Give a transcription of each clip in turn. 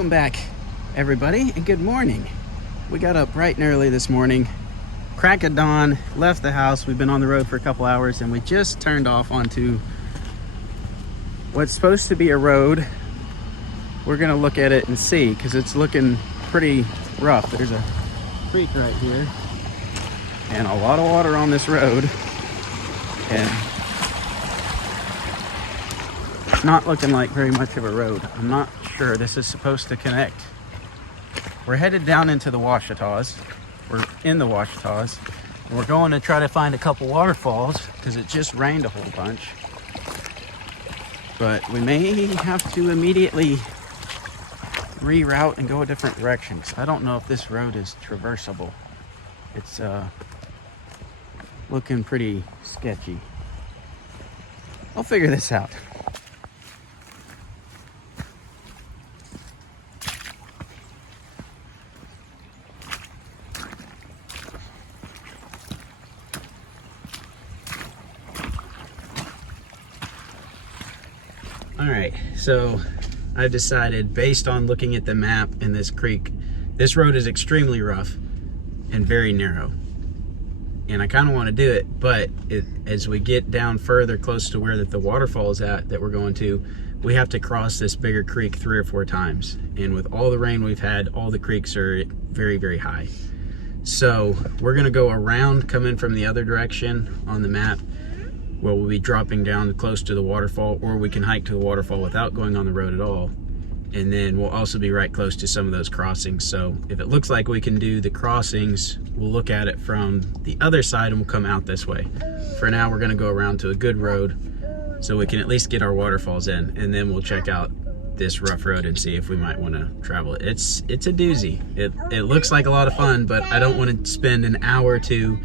Welcome back, everybody, and good morning. We got up bright and early this morning, crack of dawn, left the house. We've been on the road for a couple hours, and we just turned off onto what's supposed to be a road. We're gonna look at it and see, because it's looking pretty rough. There's a creek right here, and a lot of water on this road, and it's not looking like very much of a road. I'm not sure this is supposed to connect. We're headed down into the Ouachitas. We're in the Ouachitas, and we're going to try to find a couple waterfalls because it just rained a whole bunch. But we may have to immediately reroute and go a different direction. I don't know if this road is traversable. It's looking pretty sketchy. I'll figure this out. All right, so I've decided, based on looking at the map and this creek, this road is extremely rough and very narrow. And I kind of want to do it, but as we get down further close to where the waterfall is at that we're going to, we have to cross this bigger creek 3 or 4 times. And with all the rain we've had, all the creeks are very, very high. So we're gonna go around, come in from the other direction on the map. Well, we'll be dropping down close to the waterfall, or we can hike to the waterfall without going on the road at all. And then we'll also be right close to some of those crossings. So if it looks like we can do the crossings, we'll look at it from the other side and we'll come out this way. For now, we're gonna go around to a good road so we can at least get our waterfalls in, and then we'll check out this rough road and see if we might wanna travel it. It's a doozy. It looks like a lot of fun, but I don't wanna spend an hour or two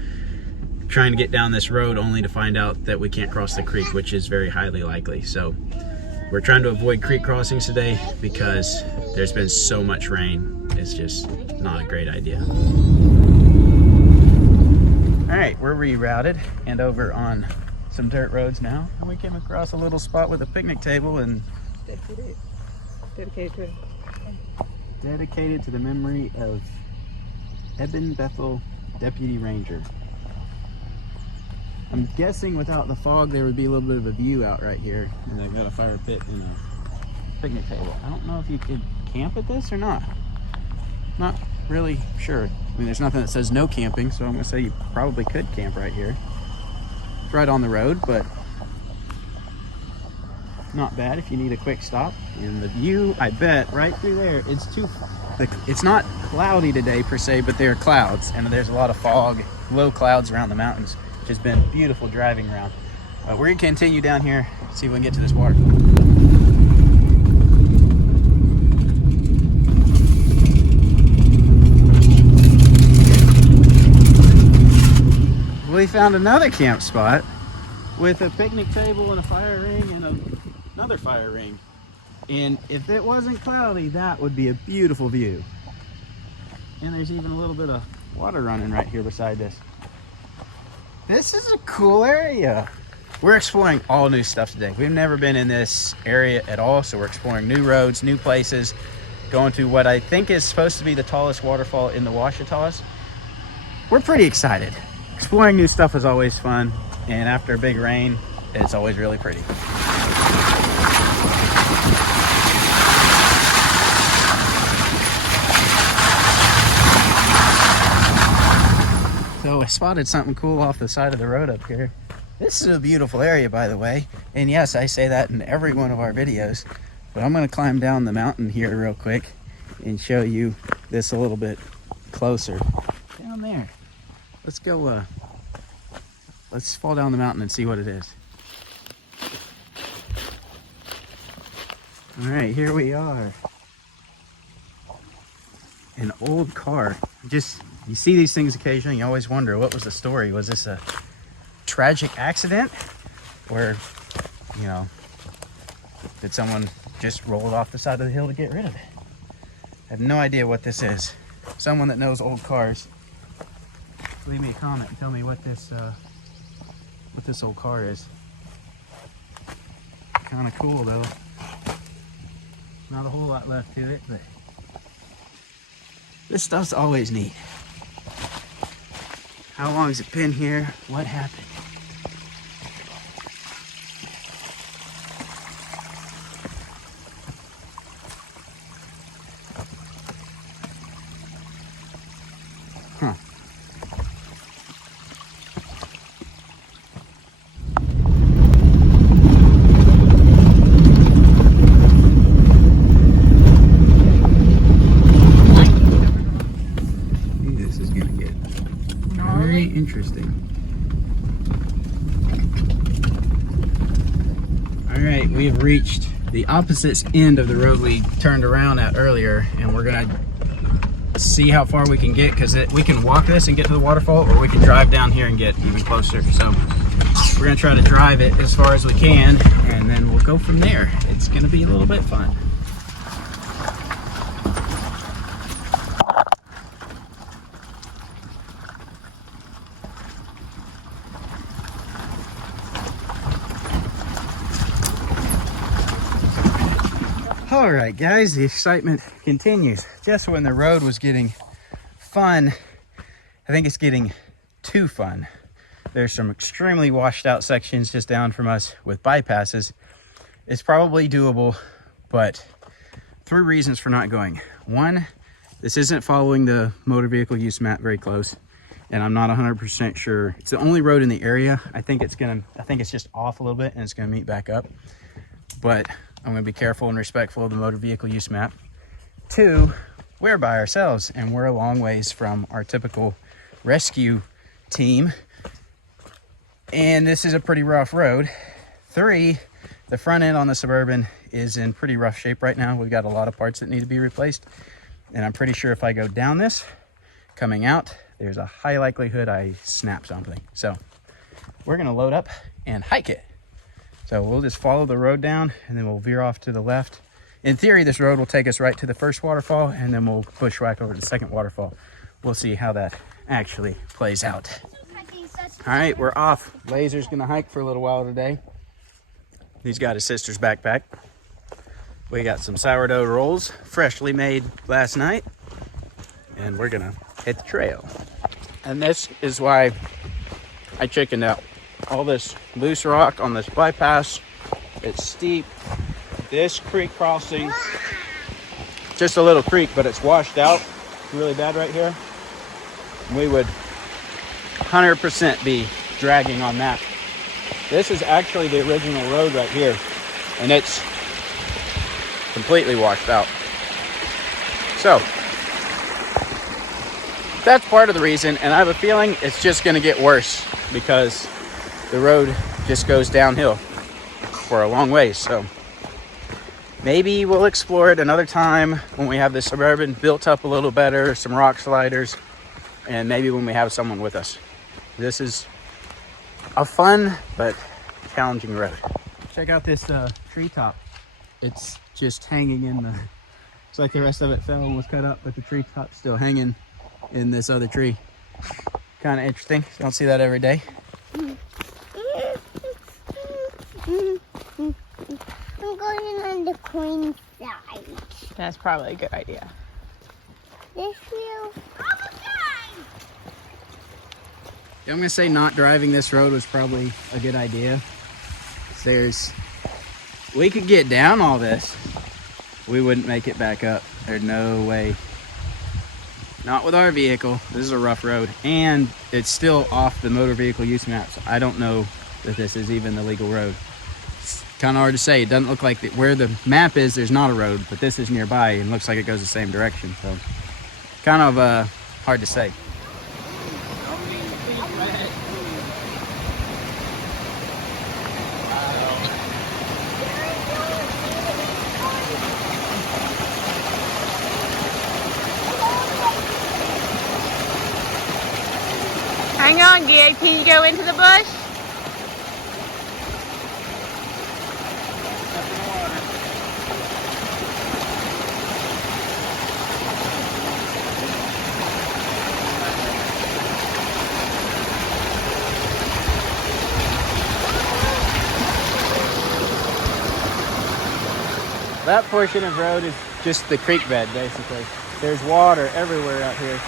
trying to get down this road only to find out that we can't cross the creek, which is very highly likely. So we're trying to avoid creek crossings today because there's been so much rain. It's just not a great idea. All right, we're rerouted and over on some dirt roads now. And we came across a little spot with a picnic table and dedicated to the memory of Eben Bethel, Deputy Ranger. I'm guessing without the fog there would be a little bit of a view out right here, and they've got a fire pit and a picnic table. I don't know if you could camp at this or not. Not really sure. I mean, there's nothing that says no camping, so I'm gonna say you probably could camp right here. It's right on the road, but not bad if you need a quick stop. And the view, I bet, right through there, it's not cloudy today per se, but there are clouds, and there's a lot of fog, low clouds around the mountains. It's been beautiful driving around. We're gonna continue down here, see if we can get to this waterfall. We found another camp spot with a picnic table and a fire ring and another fire ring. And if it wasn't cloudy, that would be a beautiful view. And there's even a little bit of water running right here beside this. This is a cool area. We're exploring all new stuff today. We've never been in this area at all, so we're exploring new roads, new places, going to what I think is supposed to be the tallest waterfall in the Ouachitas. We're pretty excited. Exploring new stuff is always fun, and after a big rain, it's always really pretty. So I spotted something cool off the side of the road up here. This is a beautiful area, by the way. And yes, I say that in every one of our videos, but I'm gonna climb down the mountain here real quick and show you this a little bit closer. Down there. Let's go, let's fall down the mountain and see what it is. All right, here we are. An old car. You see these things occasionally, you always wonder, what was the story? Was this a tragic accident? Or, you know, did someone just roll it off the side of the hill to get rid of it? I have no idea what this is. Someone that knows old cars, leave me a comment and tell me what this old car is. Kind of cool though. Not a whole lot left to it, but This stuff's always neat. How long has it been here? What happened? Huh. This is gonna get very interesting. All right, we have reached the opposite end of the road we turned around at earlier, and we're gonna see how far we can get, because we can walk this and get to the waterfall, or we can drive down here and get even closer. So we're gonna try to drive it as far as we can, and then we'll go from there. It's gonna be a little bit fun. All right, guys, the excitement continues. Just when the road was getting fun, I think it's getting too fun. There's some extremely washed out sections just down from us with bypasses. It's probably doable, but 3 reasons for not going. 1, this isn't following the motor vehicle use map very close, and I'm not 100% sure. It's the only road in the area. I think it's just off a little bit and it's gonna meet back up, but I'm gonna be careful and respectful of the motor vehicle use map. 2, we're by ourselves and we're a long ways from our typical rescue team, and this is a pretty rough road. 3, the front end on the Suburban is in pretty rough shape right now. We've got a lot of parts that need to be replaced, and I'm pretty sure if I go down this, coming out, there's a high likelihood I snap something. So we're gonna load up and hike it. So we'll just follow the road down and then we'll veer off to the left. In theory, this road will take us right to the first waterfall, and then we'll bushwhack over to the second waterfall. We'll see how that actually plays out. All right, we're off. Laser's gonna hike for a little while today. He's got his sister's backpack. We got some sourdough rolls, freshly made last night, and we're gonna hit the trail. And this is why I chickened out. All this loose rock on this bypass, it's steep. This creek crossing, just a little creek, but it's washed out really bad right here. We would 100% be dragging on that. This is actually the original road right here, and it's completely washed out. So that's part of the reason, and I have a feeling it's just gonna get worse because the road just goes downhill for a long ways. So maybe we'll explore it another time when we have the Suburban built up a little better, some rock sliders, and maybe when we have someone with us. This is a fun but challenging road. Check out this treetop. It's just hanging in the, it's like the rest of it fell and was cut up, but the treetop's still hanging in this other tree. Kind of interesting. Don't see that every day. I'm going on the queen side. That's probably a good idea. This view. I'm gonna say not driving this road was probably a good idea. We could get down all this. We wouldn't make it back up. There's no way. Not with our vehicle. This is a rough road, and it's still off the motor vehicle use map. So I don't know that this is even the legal road. It's kind of hard to say. It doesn't look like where the map is, there's not a road, but this is nearby and looks like it goes the same direction. So kind of hard to say. Hang on, Gig. Can you go into the bush? That portion of road is just the creek bed, basically. There's water everywhere out here.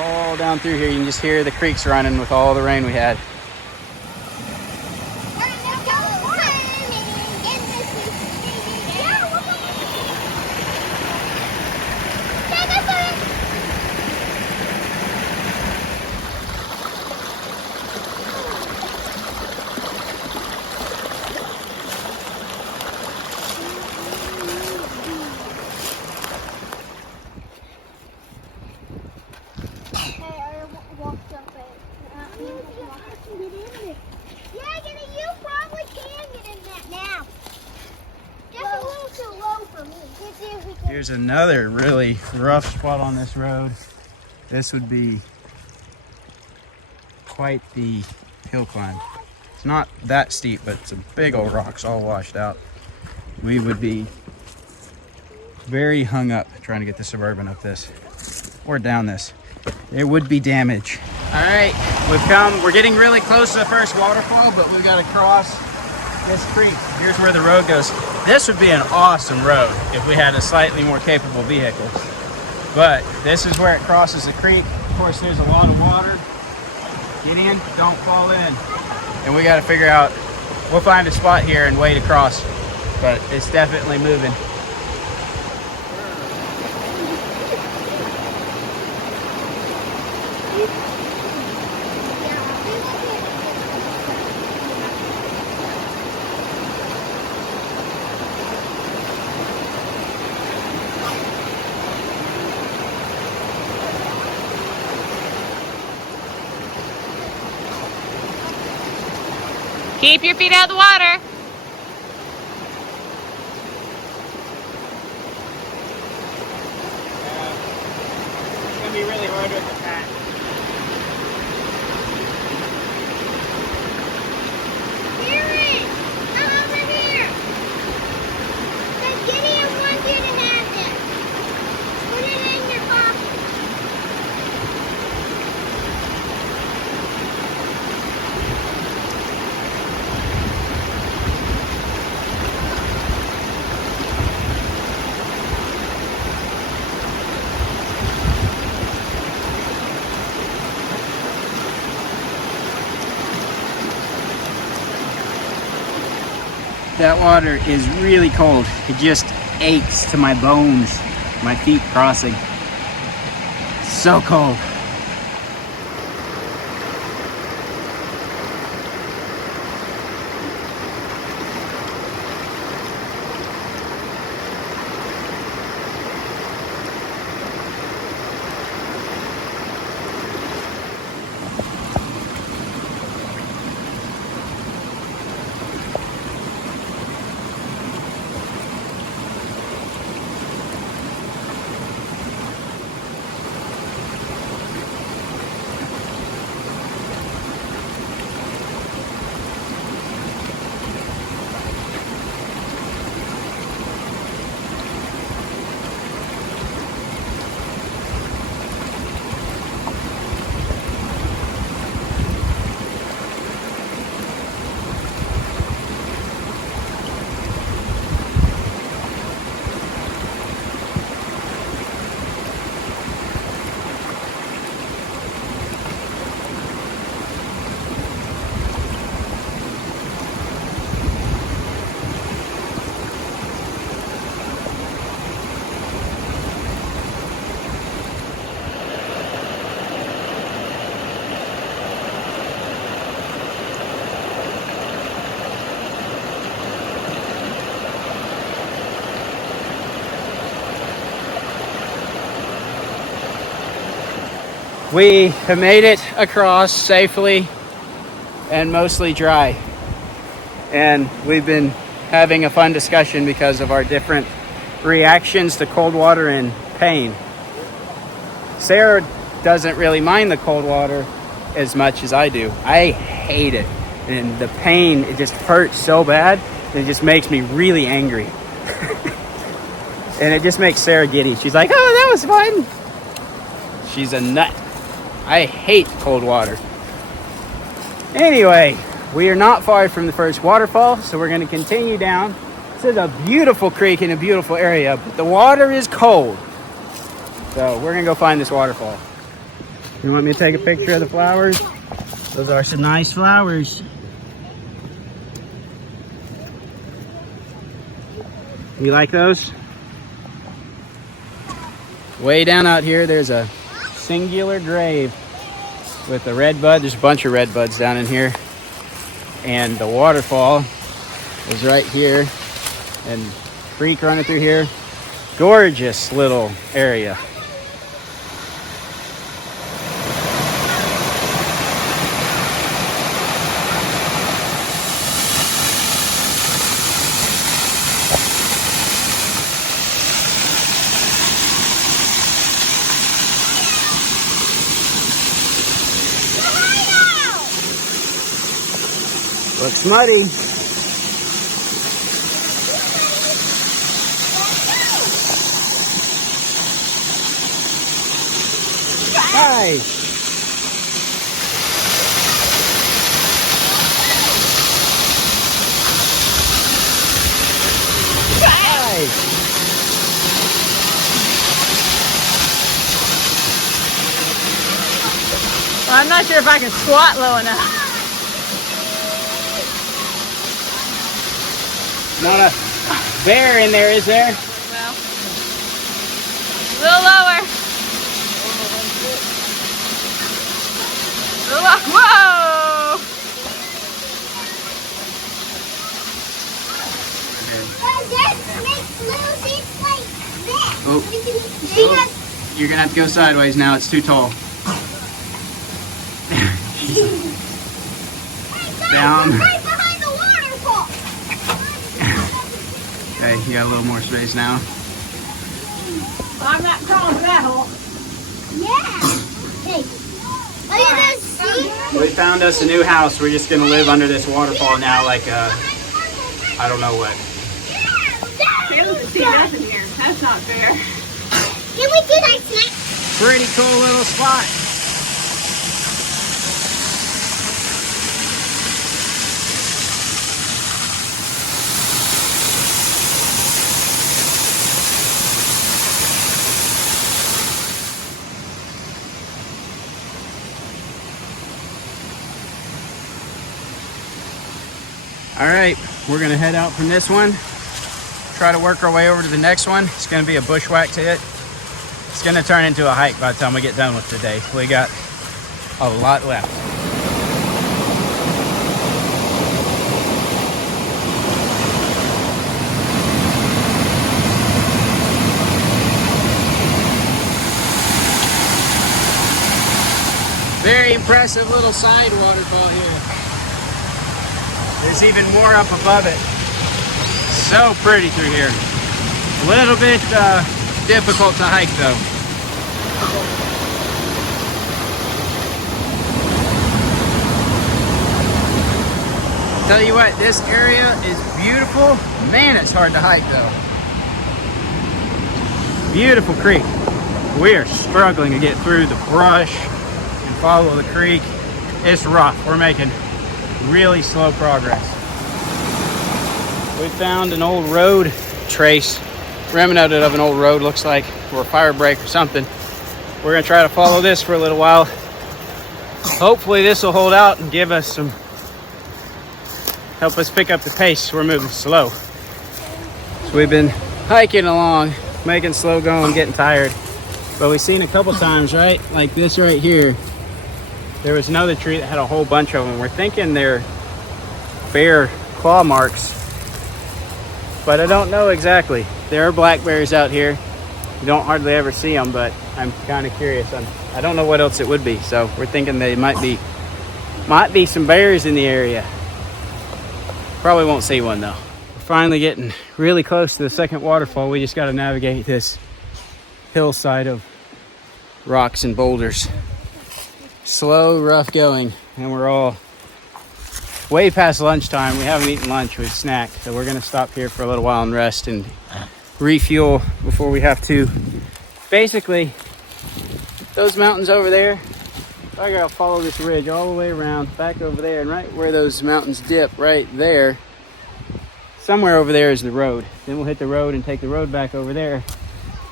All down through here, you can just hear the creeks running with all the rain we had. Here's another really rough spot on this road. This would be quite the hill climb. It's not that steep, but some big old rocks all washed out. We would be very hung up trying to get the Suburban up this or down this. There would be damage. All right, we're getting really close to the first waterfall, but we've got to cross this creek. Here's where the road goes. This would be an awesome road if we had a slightly more capable vehicle. But this is where it crosses the creek. Of course, there's a lot of water. Get in, don't fall in. And we got to figure out, we'll find a spot here and way to cross. But it's definitely moving. Keep your feet out of the water. It's gonna be really hard with the pack. Here, come over here. The Gideon wants you to have this. Put it in your pocket. That water is really cold. It just aches to my bones, my feet crossing. So cold. We have made it across safely and mostly dry. And we've been having a fun discussion because of our different reactions to cold water and pain. Sarah doesn't really mind the cold water as much as I do. I hate it. And the pain, it just hurts so bad. It just makes me really angry. And it just makes Sarah giddy. She's like, oh, that was fun. She's a nut. I hate cold water. Anyway, we are not far from the first waterfall, so we're going to continue down. This is a beautiful creek in a beautiful area, but the water is cold. So we're gonna go find this waterfall. You want me to take a picture of the flowers? Those are some nice flowers. You like those? Way down out here, there's a singular grave with a red bud. There's a bunch of red buds down in here. And the waterfall is right here. And creek running through here. Gorgeous little area. Looks muddy. Hi. Hi. Well, I'm not sure if I can squat low enough. Not a bear in there, is there? Well, a little lower. Whoa! This makes little things like this. Oh. You can see us. You're gonna have to go sideways now, it's too tall. Down. We're right behind the waterfall. Okay, you got a little more space now. I'm not crawling for that hole. Yeah. Hey. Look at this. See? We found us a new house. We're just gonna live under this waterfall now, like I don't know what. They doesn't see us in here. That's not fair. Can we do that snack? Pretty cool little spot. All right, we're gonna head out from this one, try to work our way over to the next one. It's gonna be a bushwhack to it. It's gonna turn into a hike by the time we get done with today. We got a lot left. Very impressive little side waterfall here. There's even more up above it. So pretty through here. A little bit difficult to hike though. Tell you what, this area is beautiful. Man, it's hard to hike though. Beautiful creek. We are struggling to get through the brush and follow the creek. It's rough. We're making really slow progress. We found an old road trace, remnant of an old road, looks like, or a fire break or something. We're gonna try to follow this for a little while. Hopefully this will hold out and give us some, help us pick up the pace. We're moving slow. So we've been hiking along, making slow going, getting tired. But we've seen a couple times, right? Like this right here. There was another tree that had a whole bunch of them. We're thinking they're bear claw marks, but I don't know exactly. There are black bears out here. You don't hardly ever see them, but I'm kind of curious. I don't know what else it would be, so we're thinking they might be some bears in the area. Probably won't see one though. We're finally getting really close to the second waterfall. We just got to navigate this hillside of rocks and boulders. Slow, rough going, and we're all way past lunchtime. We haven't eaten lunch, we've snacked, so we're gonna stop here for a little while and rest and refuel before we have to. Basically, those mountains over there, I gotta follow this ridge all the way around, back over there, and right where those mountains dip, right there, somewhere over there is the road. Then we'll hit the road and take the road back over there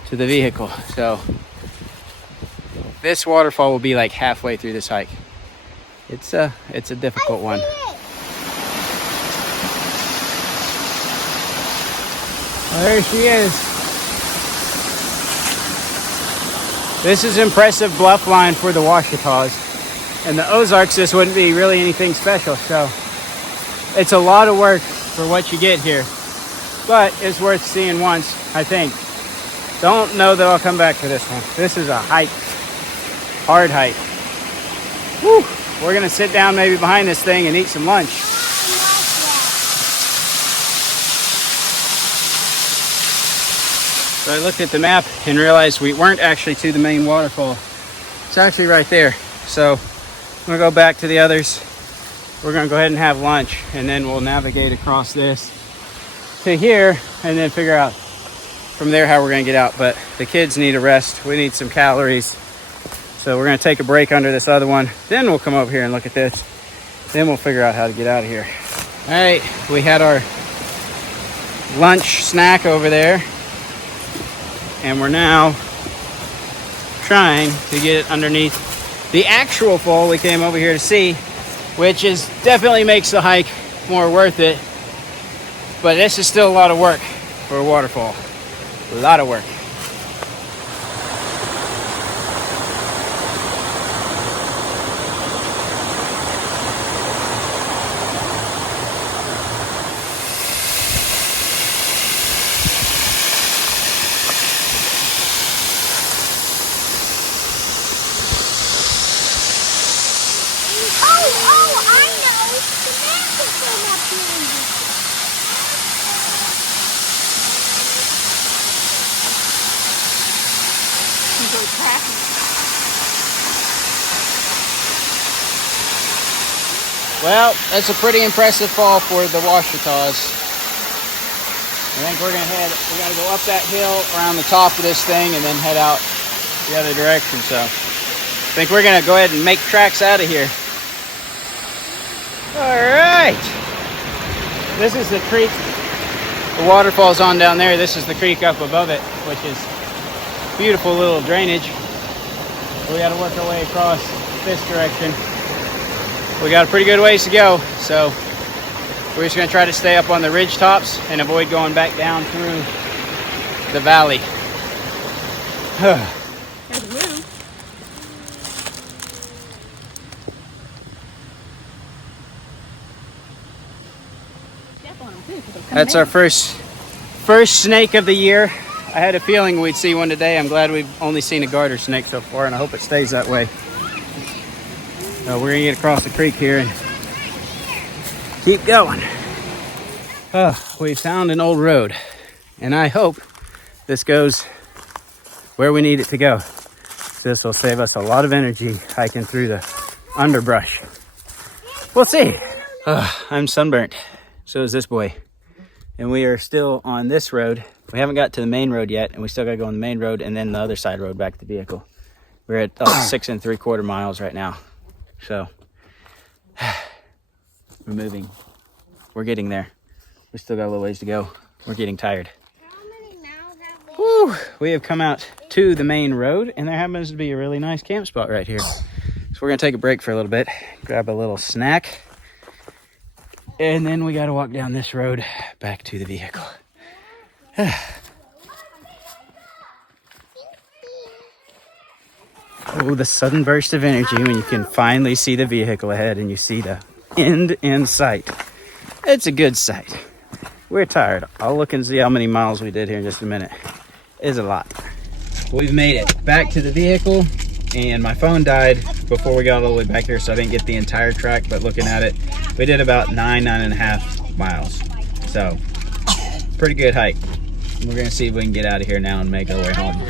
to the vehicle. So this waterfall will be like halfway through this hike. It's a difficult one. Well, there she is. This is impressive bluff line for the Ouachitas. And the Ozarks, this wouldn't be really anything special. So it's a lot of work for what you get here. But it's worth seeing once, I think. Don't know that I'll come back for this one. This is a hike. Hard hike. Whew. We're gonna sit down maybe behind this thing and eat some lunch. So I looked at the map and realized we weren't actually to the main waterfall. It's actually right there. So I'm gonna go back to the others. We're gonna go ahead and have lunch, and then we'll navigate across this to here and then figure out from there how we're gonna get out. But the kids need a rest. We need some calories. So we're gonna take a break under this other one. Then we'll come over here and look at this. Then we'll figure out how to get out of here. All right, we had our lunch snack over there. And we're now trying to get it underneath the actual fall we came over here to see, which is definitely makes the hike more worth it. But this is still a lot of work for a waterfall. A lot of work. Well, that's a pretty impressive fall for the Ouachitas. I think we gotta go up that hill around the top of this thing and then head out the other direction. So I think we're gonna go ahead and make tracks out of here. All right. This is the creek. The waterfall's on down there. This is the creek up above it, which is beautiful little drainage. We gotta work our way across this direction. We got a pretty good ways to go, so we're just gonna try to stay up on the ridge tops and avoid going back down through the valley. That's our first snake of the year. I had a feeling we'd see one today. I'm glad we've only seen a garter snake so far, and I hope it stays that way. So we're gonna get across the creek here and keep going. We found an old road, and I hope this goes where we need it to go. This will save us a lot of energy hiking through the underbrush. We'll see. I'm sunburnt. So is this boy. And we are still on this road. We haven't got to the main road yet, and we still gotta go on the main road and then the other side road back to the vehicle. We're at 6 3/4 miles right now. So we're moving. We're getting there. We still got a little ways to go. We're getting tired. How many miles have we? Woo! We have come out to the main road, and there happens to be a really nice camp spot right here. So we're gonna take a break for a little bit, grab a little snack, and then we gotta walk down this road back to the vehicle. Oh, the sudden burst of energy when you can finally see the vehicle ahead and you see the end in sight. It's a good sight. We're tired. I'll look and see how many miles we did here in just a minute. It's a lot. We've made it back to the vehicle, and my phone died before we got all the way back here, so I didn't get the entire track, but looking at it, we did about 9.5 miles. So, pretty good hike. We're gonna see if we can get out of here now and make our way home.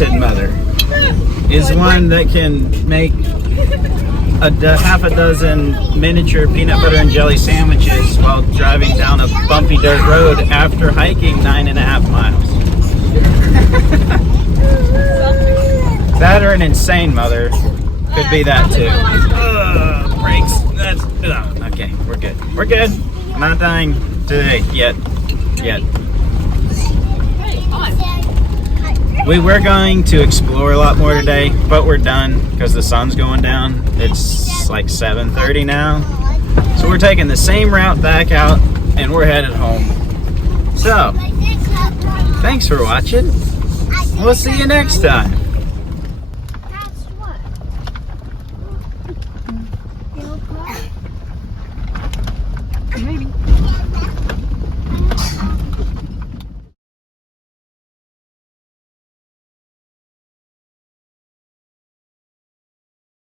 talented mother is one that can make half a dozen miniature peanut butter and jelly sandwiches while driving down a bumpy dirt road after hiking 9.5 miles. That or an insane mother could be that too. Brakes. That's okay. We're good. We're good. I'm not dying today yet. We were going to explore a lot more today, but we're done because the sun's going down. It's like 7:30 now. So we're taking the same route back out and we're headed home. So, thanks for watching. We'll see you next time.